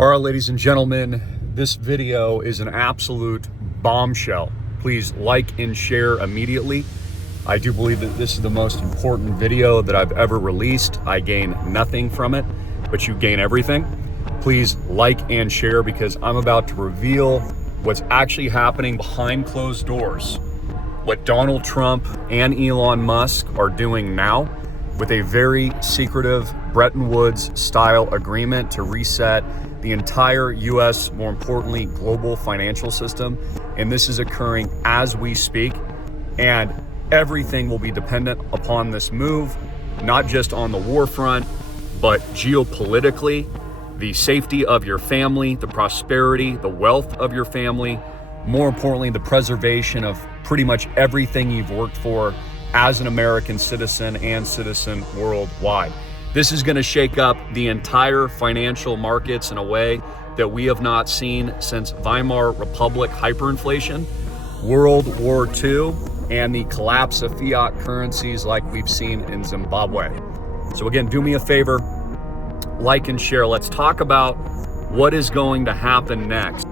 All right, ladies and gentlemen, this video is an absolute bombshell. Please like and share immediately. I do believe that this is the most important video that I've ever released. I gain nothing from it, but you gain everything. Please like and share because I'm about to reveal what's actually happening behind closed doors. What Donald Trump and Elon Musk are doing now with a very secretive Bretton Woods style agreement to reset the entire US, more importantly, global financial system. And this is occurring as we speak. And everything will be dependent upon this move, not just on the war front, but geopolitically, the safety of your family, the prosperity, the wealth of your family, more importantly, the preservation of pretty much everything you've worked for as an American citizen and citizen worldwide. This is going to shake up the entire financial markets in a way that we have not seen since Weimar Republic hyperinflation, World War II, and the collapse of fiat currencies like we've seen in Zimbabwe. So again, do me a favor, like and share. Let's talk about what is going to happen next.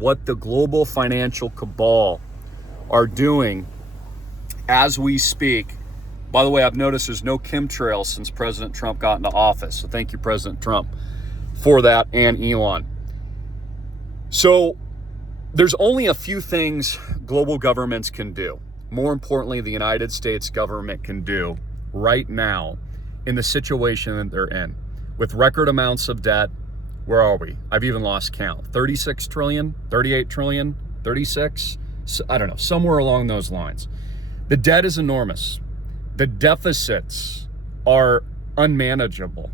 What the global financial cabal are doing as we speak. By the way, I've noticed there's no chemtrails since President Trump got into office. So thank you, President Trump, for that, and Elon. So there's only a few things global governments can do. More importantly, the United States government can do right now in the situation that they're in. With record amounts of debt, where are we? I've even lost count. 36 trillion, 38 trillion, 36? I don't know, somewhere along those lines. The debt is enormous. The deficits are unmanageable.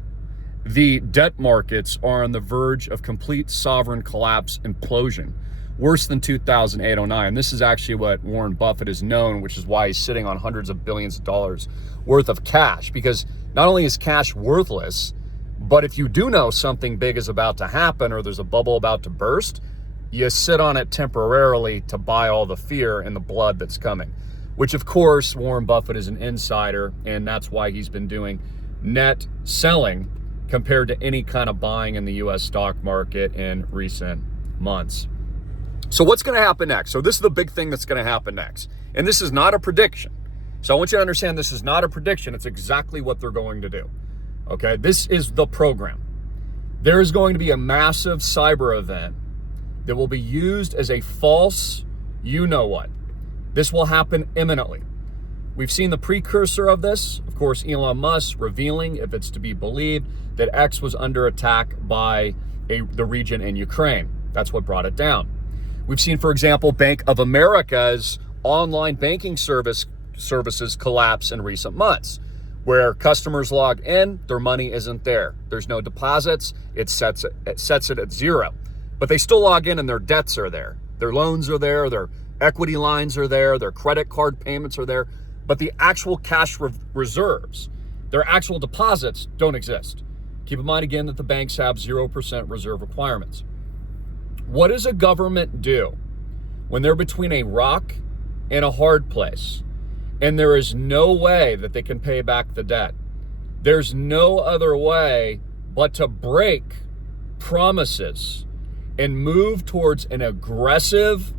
The debt markets are on the verge of complete sovereign collapse, implosion, worse than 2008-09. This is actually what Warren Buffett is known, which is why he's sitting on hundreds of billions of dollars worth of cash, because not only is cash worthless, but if you do know something big is about to happen or there's a bubble about to burst, you sit on it temporarily to buy all the fear and the blood that's coming, which of course Warren Buffett is an insider, and that's why he's been doing net selling compared to any kind of buying in the US stock market in recent months. So what's going to happen next? So this is the big thing that's going to happen next. And this is not a prediction. So I want you to understand this is not a prediction. It's exactly what they're going to do. Okay, this is the program. There is going to be a massive cyber event that will be used as a false you-know-what. This will happen imminently. We've seen the precursor of this, of course, Elon Musk revealing, if it's to be believed, that X was under attack by the region in Ukraine. That's what brought it down. We've seen, for example, Bank of America's online banking services collapse in recent months, where customers log in, their money isn't there. There's no deposits, it sets it at zero. But they still log in and their debts are there. Their loans are there, their equity lines are there, their credit card payments are there, but the actual cash reserves, their actual deposits don't exist. Keep in mind again that the banks have 0% reserve requirements. What does a government do when they're between a rock and a hard place? And there is no way that they can pay back the debt. There's no other way but to break promises and move towards an aggressive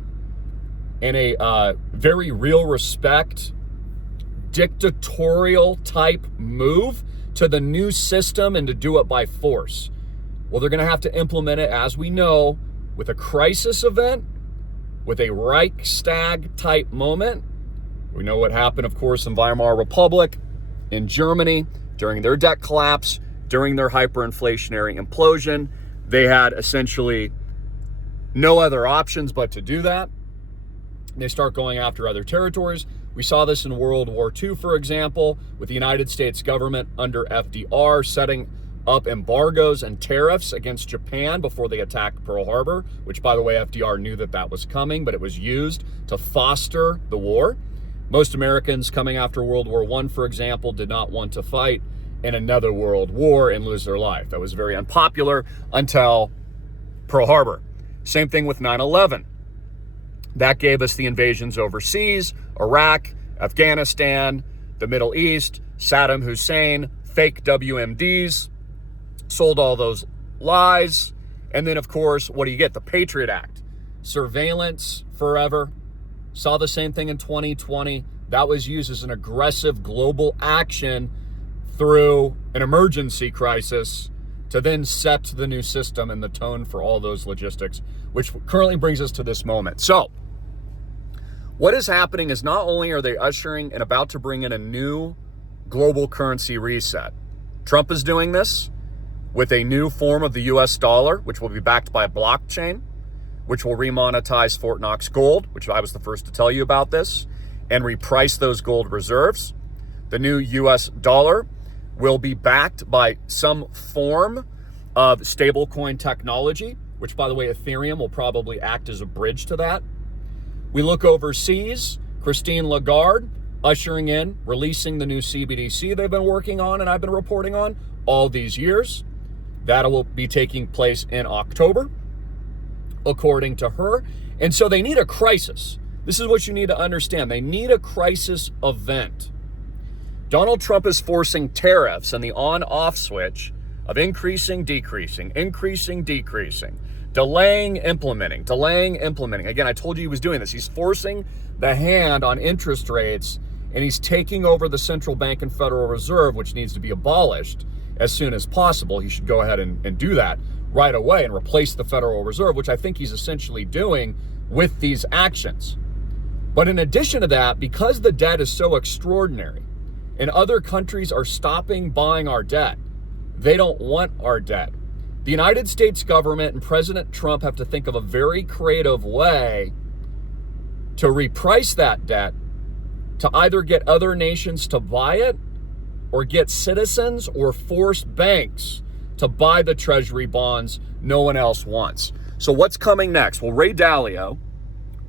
and a very real respect, dictatorial type move to the new system and to do it by force. Well, they're going to have to implement it, as we know, with a crisis event, with a Reichstag type moment. We know what happened, of course, in Weimar Republic, in Germany, during their debt collapse, during their hyperinflationary implosion. They had essentially no other options but to do that. They start going after other territories. We saw this in World War II, for example, with the United States government under FDR setting up embargoes and tariffs against Japan before they attacked Pearl Harbor, which, by the way, FDR knew that was coming, but it was used to foster the war. Most Americans coming after World War I, for example, did not want to fight in another world war and lose their life. That was very unpopular until Pearl Harbor. Same thing with 9/11. That gave us the invasions overseas, Iraq, Afghanistan, the Middle East, Saddam Hussein, fake WMDs, sold all those lies. And then, of course, what do you get? The Patriot Act. Surveillance forever. Saw the same thing in 2020. That was used as an aggressive global action through an emergency crisis to then set the new system and the tone for all those logistics, which currently brings us to this moment. So what is happening is not only are they ushering and about to bring in a new global currency reset, Trump is doing this with a new form of the US dollar, which will be backed by a blockchain, which will remonetize Fort Knox gold, which I was the first to tell you about this, and reprice those gold reserves. The new US dollar will be backed by some form of stablecoin technology, which, by the way, Ethereum will probably act as a bridge to that. We look overseas, Christine Lagarde ushering in, releasing the new CBDC they've been working on and I've been reporting on all these years. That will be taking place in October, according to her. And so they need a crisis. This is what you need to understand. They need a crisis event. Donald Trump is forcing tariffs and the on-off switch of increasing, decreasing, delaying, implementing. Again, I told you he was doing this. He's forcing the hand on interest rates, and he's taking over the central bank and Federal Reserve, which needs to be abolished as soon as possible. He should go ahead and do that right away and replace the Federal Reserve, which I think he's essentially doing with these actions. But in addition to that, because the debt is so extraordinary and other countries are stopping buying our debt, they don't want our debt. The United States government and President Trump have to think of a very creative way to reprice that debt, to either get other nations to buy it or get citizens or force banks to buy the treasury bonds no one else wants. So what's coming next? Well, Ray Dalio,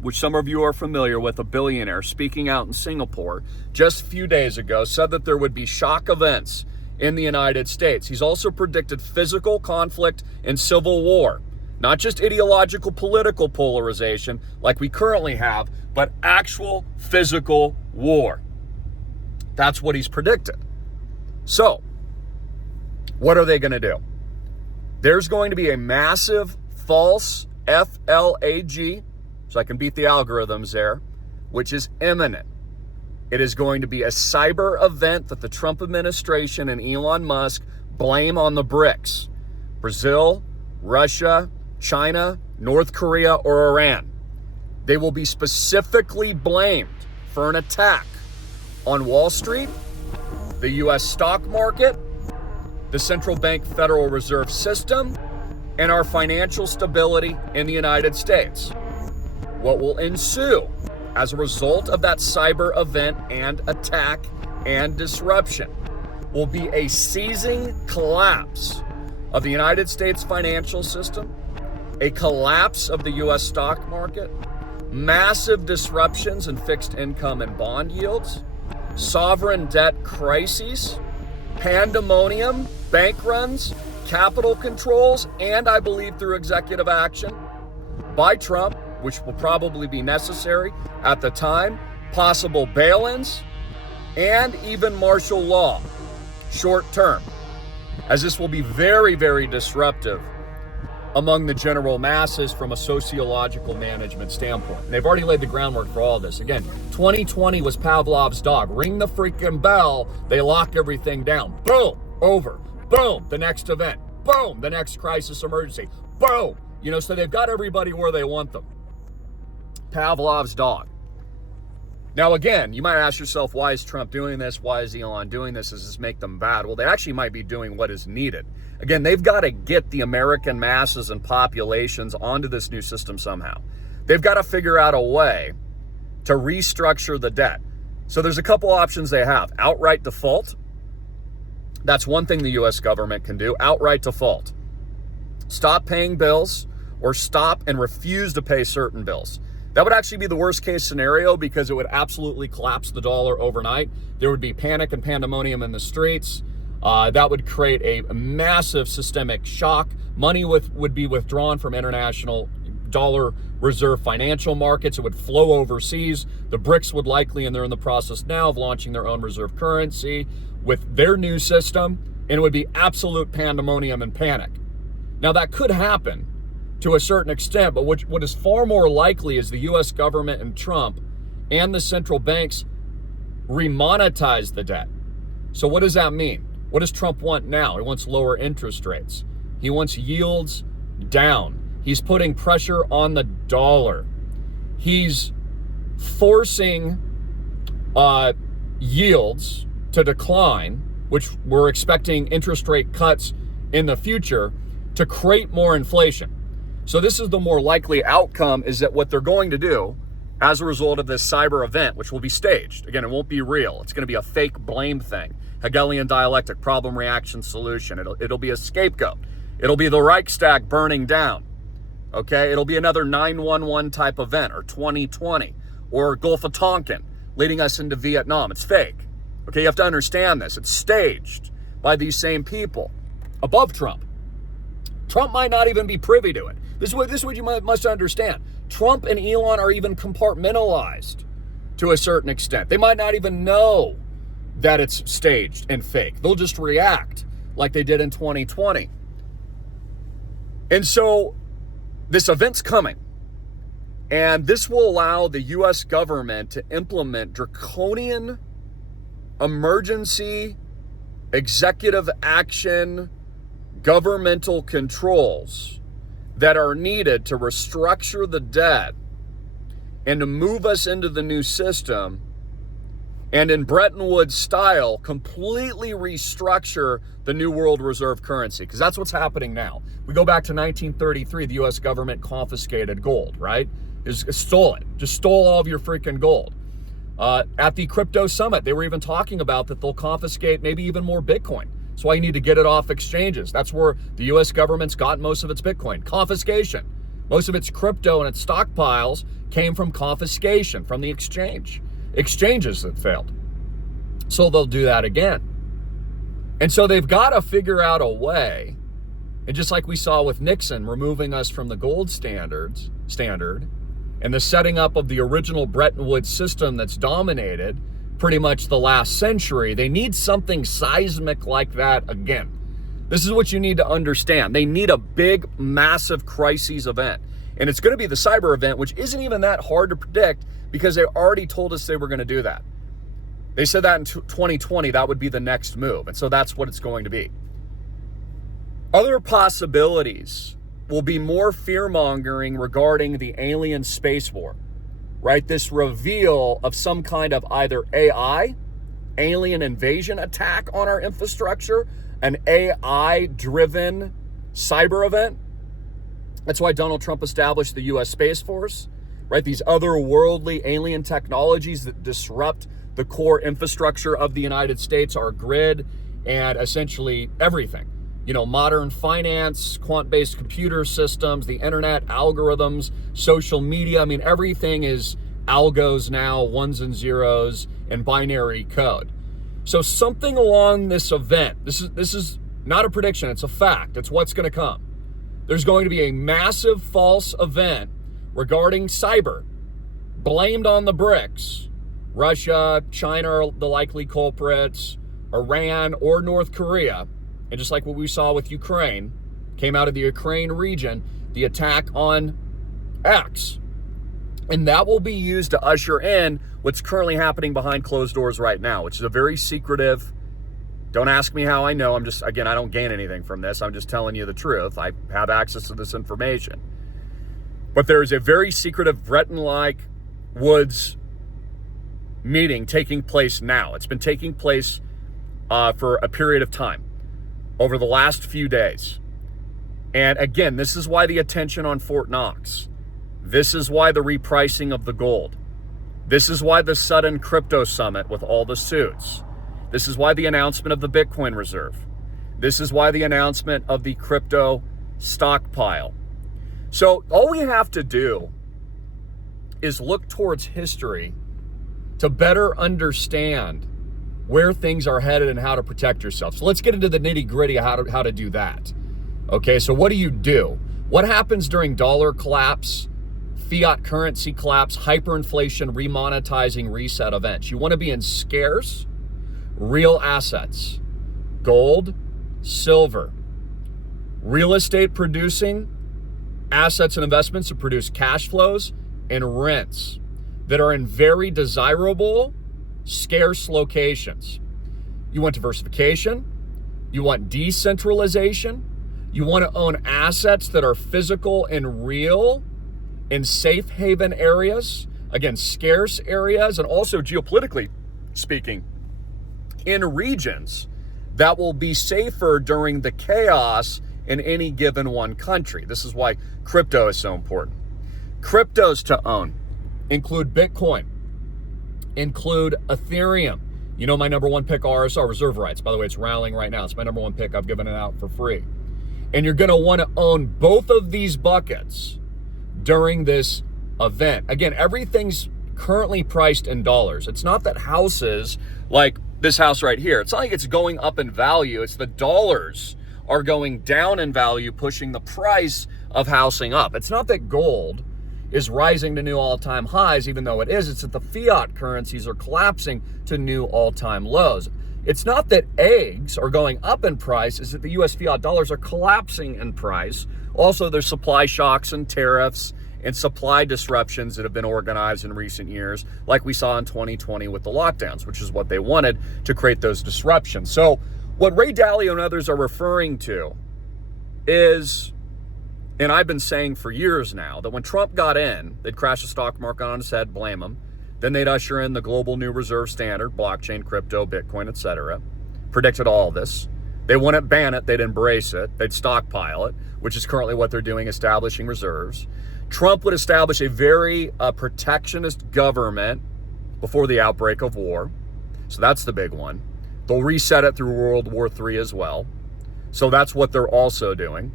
which some of you are familiar with, a billionaire speaking out in Singapore just a few days ago, said that there would be shock events in the United States. He's also predicted physical conflict and civil war, not just ideological political polarization like we currently have, but actual physical war. That's what he's predicted. So, what are they going to do? There's going to be a massive false FLAG, so I can beat the algorithms there, which is imminent. It is going to be a cyber event that the Trump administration and Elon Musk blame on the BRICS: Brazil, Russia, China, North Korea, or Iran. They will be specifically blamed for an attack on Wall Street, the U.S. stock market, the central bank Federal Reserve System, and our financial stability in the United States. What will ensue as a result of that cyber event and attack and disruption will be a seizing collapse of the United States financial system, a collapse of the U.S. stock market, massive disruptions in fixed income and bond yields, sovereign debt crises, pandemonium, bank runs, capital controls, and I believe through executive action by Trump, which will probably be necessary at the time, possible bail-ins, and even martial law, short term, as this will be very, very disruptive among the general masses from a sociological management standpoint. And they've already laid the groundwork for all this. Again, 2020 was Pavlov's dog. Ring the freaking bell, they lock everything down. Boom, over. Boom, the next event. Boom, the next crisis emergency. Boom. So they've got everybody where they want them. Pavlov's dog. Now, again, you might ask yourself, why is Trump doing this? Why is Elon doing this? Does this make them bad? Well, they actually might be doing what is needed. Again, they've got to get the American masses and populations onto this new system somehow. They've got to figure out a way to restructure the debt. So there's a couple options they have. Outright default. That's one thing the U.S. government can do. Outright default. Stop paying bills or stop and refuse to pay certain bills. That would actually be the worst case scenario because it would absolutely collapse the dollar overnight. There would be panic and pandemonium in the streets. That would create a massive systemic shock. Money would be withdrawn from international dollar reserve financial markets. It would flow overseas. The BRICS would likely, and they're in the process now of launching their own reserve currency with their new system, and it would be absolute pandemonium and panic. Now, that could happen to a certain extent, but what is far more likely is the U.S. government and Trump and the central banks remonetize the debt. So what does that mean? What does Trump want now? He wants lower interest rates. He wants yields down. He's putting pressure on the dollar. He's forcing yields to decline, which we're expecting interest rate cuts in the future to create more inflation. So this is the more likely outcome, is that what they're going to do as a result of this cyber event, which will be staged. Again, it won't be real. It's going to be a fake blame thing. Hegelian dialectic, problem, reaction, solution. It'll be a scapegoat. It'll be the Reichstag burning down. Okay? It'll be another 9/11 type event, or 2020, or Gulf of Tonkin leading us into Vietnam. It's fake. Okay? You have to understand this. It's staged by these same people above Trump. Trump might not even be privy to it. This is what you must understand. Trump and Elon are even compartmentalized to a certain extent. They might not even know that it's staged and fake. They'll just react like they did in 2020. And so this event's coming. And this will allow the U.S. government to implement draconian emergency executive action governmental controls that are needed to restructure the debt and to move us into the new system, and in Bretton Woods style, completely restructure the new world reserve currency. Because that's what's happening now. We go back to 1933, the U.S. government confiscated gold, right? Just stole it. Just stole all of your freaking gold. At the crypto summit, they were even talking about that they'll confiscate maybe even more Bitcoin. That's why you need to get it off exchanges. That's where the U.S. government's got most of its Bitcoin. Confiscation. Most of its crypto and its stockpiles came from confiscation, from the exchanges that failed. So they'll do that again. And so they've got to figure out a way, and just like we saw with Nixon removing us from the gold standard, and the setting up of the original Bretton Woods system that's dominated pretty much the last century, they need something seismic like that again. This is what you need to understand. They need a big, massive crises event. And it's going to be the cyber event, which isn't even that hard to predict because they already told us they were going to do that. They said that in 2020, that would be the next move. And so that's what it's going to be. Other possibilities will be more fear-mongering regarding the alien space war. Right? This reveal of some kind of either AI, alien invasion attack on our infrastructure, an AI-driven cyber event. That's why Donald Trump established the U.S. Space Force, right? These otherworldly alien technologies that disrupt the core infrastructure of the United States, our grid, and essentially everything. You know, modern finance, quant-based computer systems, the internet, algorithms, social media. I mean, everything is algos now, ones and zeros, and binary code. So something along this event, this is not a prediction, it's a fact. It's what's going to come. There's going to be a massive false event regarding cyber, blamed on the BRICS. Russia, China are the likely culprits, Iran or North Korea. And just like what we saw with Ukraine, came out of the Ukraine region, the attack on X. And that will be used to usher in what's currently happening behind closed doors right now, which is a very secretive, don't ask me how I know, I'm just, again, I don't gain anything from this, I'm just telling you the truth. I have access to this information. But there is a very secretive Bretton-like Woods meeting taking place now. It's been taking place for a period of time, over the last few days. And again, this is why the attention on Fort Knox. This is why the repricing of the gold. This is why the sudden crypto summit with all the suits. This is why the announcement of the Bitcoin reserve. This is why the announcement of the crypto stockpile. So all we have to do is look towards history to better understand where things are headed and how to protect yourself. So let's get into the nitty gritty of how to do that. Okay, so what do? What happens during dollar collapse, fiat currency collapse, hyperinflation, remonetizing, reset events? You want to be in scarce, real assets, gold, silver, real estate producing assets and investments that produce cash flows and rents that are in very desirable, scarce locations. You want diversification, you want decentralization, you want to own assets that are physical and real in safe haven areas, again, scarce areas, and also geopolitically speaking, in regions that will be safer during the chaos in any given one country. This is why crypto is so important. Cryptos to own include Bitcoin, include Ethereum. You know my number one pick, RSR, reserve rights. By the way, it's rallying right now. It's my number one pick. I've given it out for free. And you're going to want to own both of these buckets during this event. Again, everything's currently priced in dollars. It's not that houses, like this house right here, it's not like it's going up in value. It's the dollars are going down in value, pushing the price of housing up. It's not that gold is rising to new all-time highs, even though it is. It's that the fiat currencies are collapsing to new all-time lows. It's not that eggs are going up in price, it's that the US fiat dollars are collapsing in price. Also, there's supply shocks and tariffs and supply disruptions that have been organized in recent years, like we saw in 2020 with the lockdowns, which is what they wanted to create those disruptions. So what Ray Dalio and others are referring to is, and I've been saying for years now, that when Trump got in, they'd crash the stock market on his head, blame him. Then they'd usher in the global new reserve standard, blockchain, crypto, Bitcoin, etc. Predicted all this. They wouldn't ban it, they'd embrace it, they'd stockpile it, which is currently what they're doing, establishing reserves. Trump would establish a very protectionist government before the outbreak of war. So that's the big one. They'll reset it through World War III as well. So that's what they're also doing,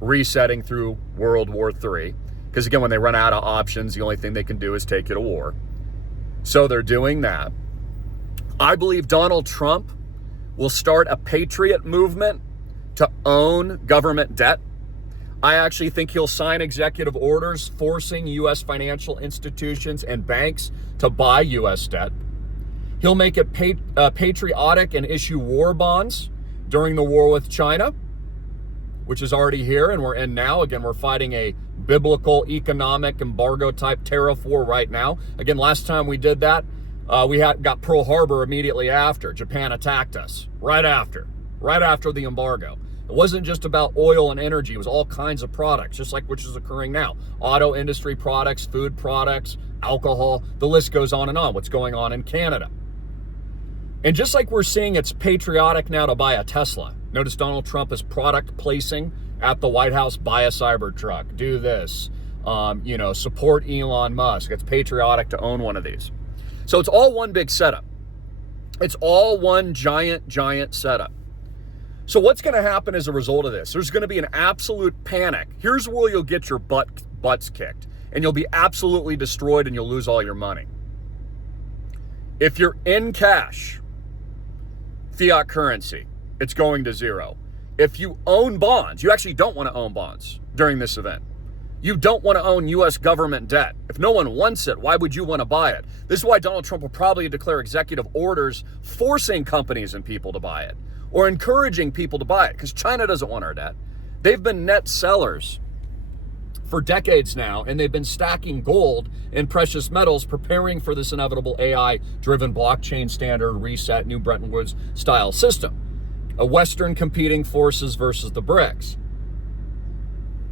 resetting through World War III. Because again, when they run out of options, the only thing they can do is take you to war. So they're doing that. I believe Donald Trump will start a patriot movement to own government debt. I actually think he'll sign executive orders forcing U.S. financial institutions and banks to buy U.S. debt. He'll make it patriotic and issue war bonds during the war with China, which is already here and we're in now. Again, we're fighting a biblical economic embargo type tariff war right now. Again, last time we did that, we got Pearl Harbor immediately after. Japan attacked us right after the embargo. It wasn't just about oil and energy. It was all kinds of products, just like which is occurring now. Auto industry products, food products, alcohol, the list goes on and on. What's going on in Canada. And just like we're seeing it's patriotic now to buy a Tesla. Notice Donald Trump is product placing at the White House, buy a Cybertruck, do this, support Elon Musk. It's patriotic to own one of these. So it's all one big setup. It's all one giant setup. So what's going to happen as a result of this? There's going to be an absolute panic. Here's where you'll get your butts kicked, and you'll be absolutely destroyed and you'll lose all your money. If you're in cash, fiat currency, it's going to zero. If you own bonds, you actually don't want to own bonds during this event. You don't want to own U.S. government debt. If no one wants it, why would you want to buy it? This is why Donald Trump will probably declare executive orders forcing companies and people to buy it or encouraging people to buy it because China doesn't want our debt. They've been net sellers for decades now, and they've been stacking gold and precious metals, preparing for this inevitable AI-driven blockchain standard reset, new Bretton Woods style system. A Western competing forces versus the BRICS.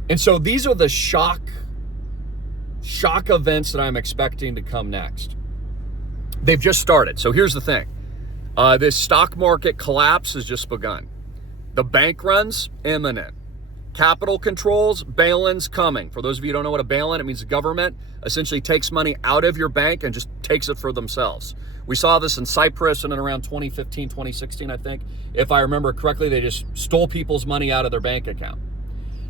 And so these are the shock events that I'm expecting to come next. They've just started. So here's the thing. This stock market collapse has just begun. The bank runs, imminent. Capital controls, bail-ins coming. For those of you who don't know what a bail-in, it means the government essentially takes money out of your bank and just takes it for themselves. We saw this in Cyprus and in around 2015, 2016, I think. If I remember correctly, they just stole people's money out of their bank account.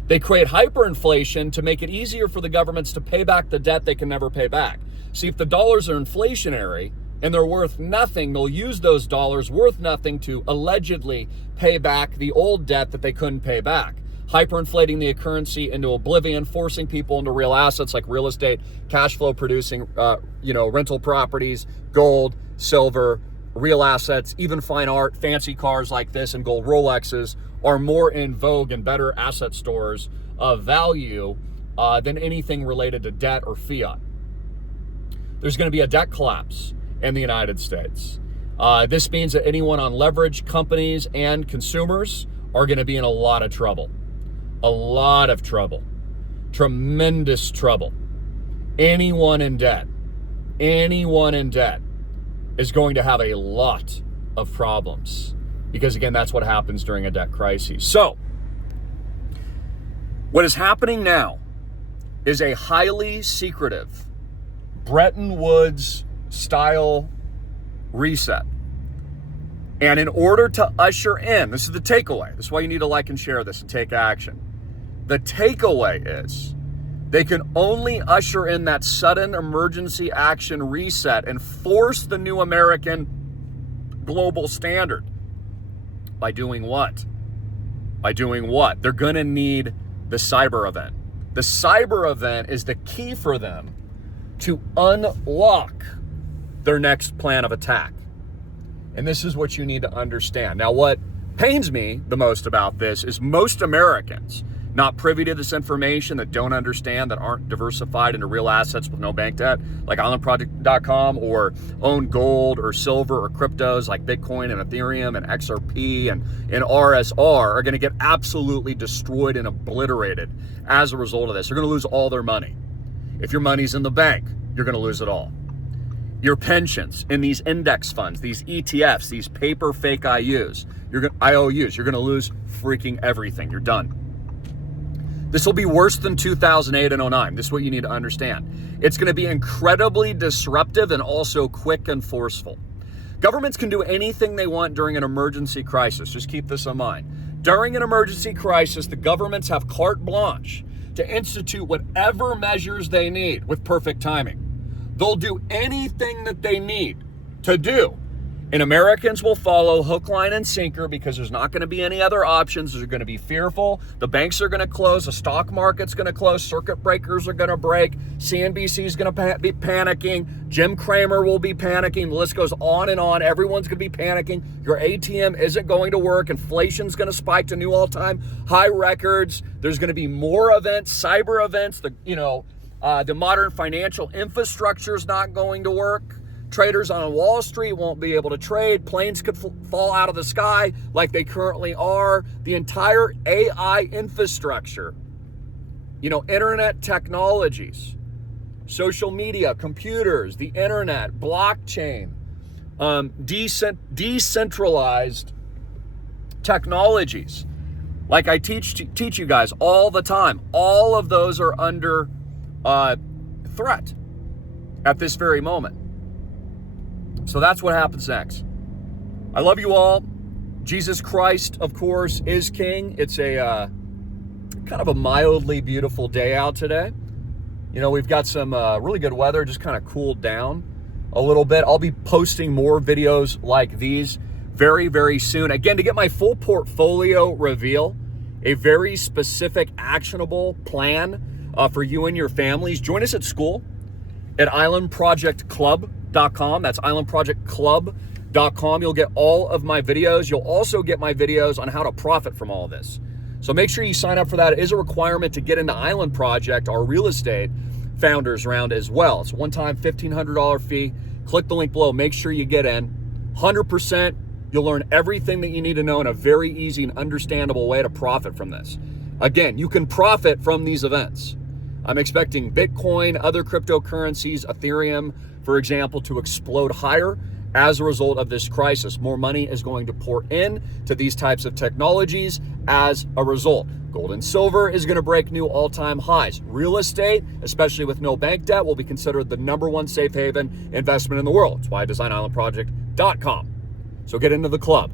They create hyperinflation to make it easier for the governments to pay back the debt they can never pay back. See, if the dollars are inflationary, and they're worth nothing. They'll use those dollars worth nothing to allegedly pay back the old debt that they couldn't pay back, hyperinflating the currency into oblivion, forcing people into real assets like real estate, cash flow producing, rental properties, gold, silver, real assets, even fine art, fancy cars like this and gold Rolexes are more in vogue and better asset stores of value than anything related to debt or fiat. There's going to be a debt collapse in the United States. This means that anyone on leverage, companies and consumers are going to be in a lot of trouble. A lot of trouble. Tremendous trouble. Anyone in debt is going to have a lot of problems, because again, that's what happens during a debt crisis. So what is happening now is a highly secretive Bretton Woods style reset. And in order to usher in, this is the takeaway. This is why you need to like and share this and take action. The takeaway is they can only usher in that sudden emergency action reset and force the new American global standard. By doing what? They're going to need the cyber event. The cyber event is the key for them to unlock their next plan of attack. And this is what you need to understand. Now, what pains me the most about this is most Americans not privy to this information, that don't understand, that aren't diversified into real assets with no bank debt, like islandproject.com, or own gold or silver or cryptos like Bitcoin and Ethereum and XRP and RSR, are going to get absolutely destroyed and obliterated as a result of this. They're going to lose all their money. If your money's in the bank, you're going to lose it all. Your pensions in these index funds, these ETFs, these paper fake IOUs, you're going to lose freaking everything. You're done. This will be worse than 2008 and 09. This is what you need to understand. It's going to be incredibly disruptive and also quick and forceful. Governments can do anything they want during an emergency crisis. Just keep this in mind. During an emergency crisis, the governments have carte blanche to institute whatever measures they need with perfect timing. They'll do anything that they need to do. And Americans will follow hook, line, and sinker, because there's not going to be any other options. They're going to be fearful. The banks are going to close. The stock market's going to close. Circuit breakers are going to break. CNBC is going to be panicking. Jim Cramer will be panicking. The list goes on and on. Everyone's going to be panicking. Your ATM isn't going to work. Inflation's going to spike to new all-time high records. There's going to be more events, cyber events. The modern financial infrastructure is not going to work. Traders on Wall Street won't be able to trade. Planes could fall out of the sky like they currently are. The entire AI infrastructure, internet technologies, social media, computers, the internet, blockchain, decentralized technologies, like I teach you guys all the time. All of those are under threat at this very moment. So that's what happens next. I love you all. Jesus Christ, of course, is King. It's a kind of a mildly beautiful day out today. We've got some really good weather, just kind of cooled down a little bit. I'll be posting more videos like these very, very soon. Again, to get my full portfolio reveal, a very specific, actionable plan for you and your families, join us at school at islandprojectclub.com. That's islandprojectclub.com. You'll get all of my videos. You'll also get my videos on how to profit from all this. So make sure you sign up for that. It is a requirement to get into Island Project, our real estate founders round as well. It's a one-time $1,500 fee. Click the link below. Make sure you get in. 100%. You'll learn everything that you need to know in a very easy and understandable way to profit from this. Again, you can profit from these events. I'm expecting Bitcoin, other cryptocurrencies, Ethereum, for example, to explode higher as a result of this crisis. More money is going to pour in to these types of technologies as a result. Gold and silver is going to break new all-time highs. Real estate, especially with no bank debt, will be considered the #1 safe haven investment in the world. That's why I designed islandproject.com. So get into the club.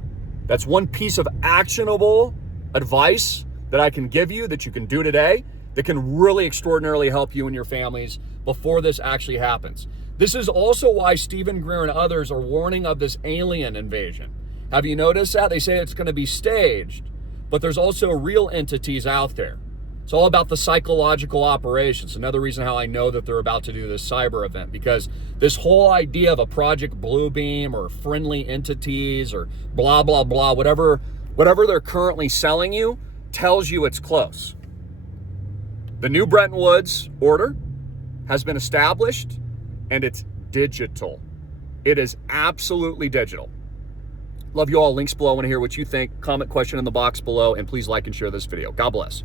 That's one piece of actionable advice that I can give you that you can do today that can really extraordinarily help you and your families before this actually happens. This is also why Stephen Greene and others are warning of this alien invasion. Have you noticed that? They say it's going to be staged, but there's also real entities out there. It's all about the psychological operations. Another reason how I know that they're about to do this cyber event, because this whole idea of a Project Bluebeam or friendly entities or blah, blah, blah, whatever they're currently selling you tells you it's close. The new Bretton Woods order has been established, and it's digital. It is absolutely digital. Love you all. Links below. I want to hear what you think. Comment, question in the box below, and please like and share this video. God bless.